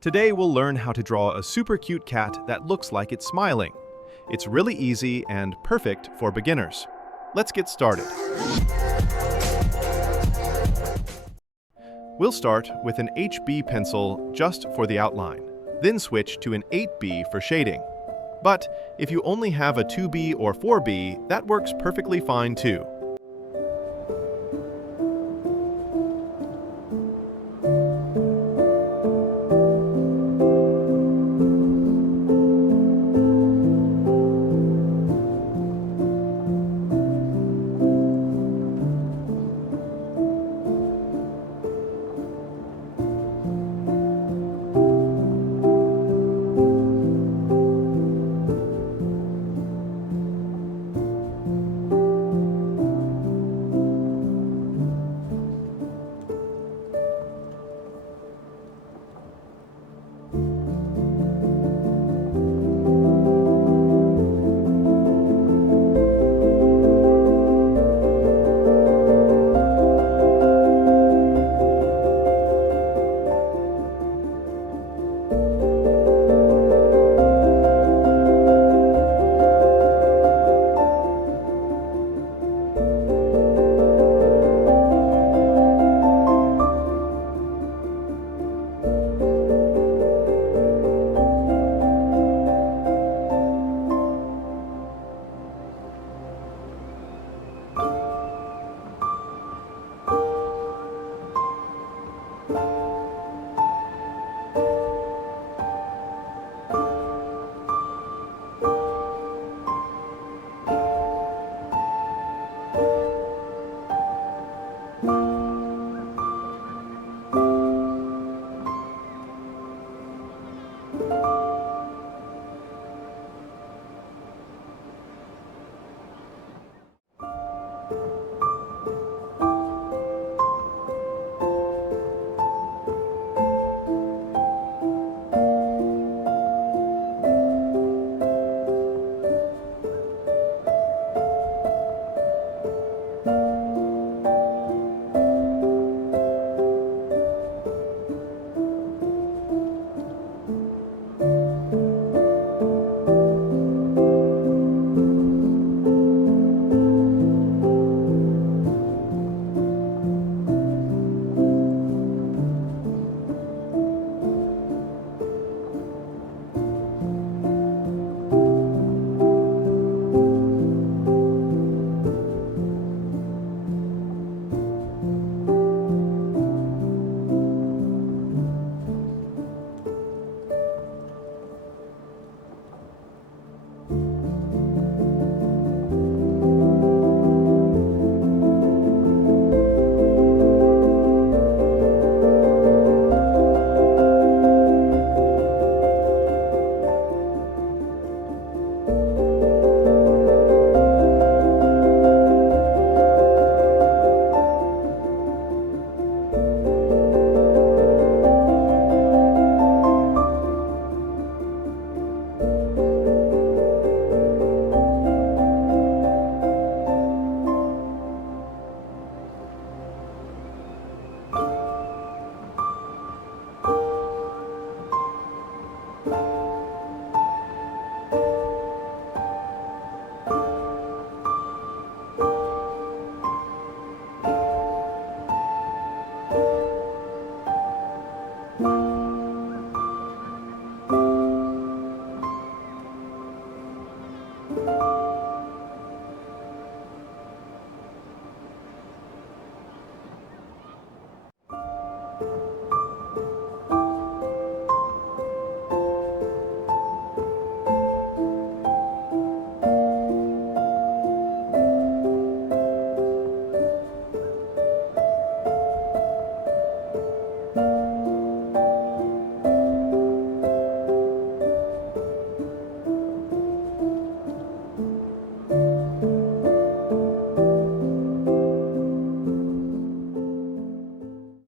Today we'll learn how to draw a super cute cat that looks like it's smiling. It's really easy and perfect for beginners. Let's get started. We'll start with an HB pencil just for the outline, then switch to an 8B for shading. But if you only have a 2B or 4B, that works perfectly fine too.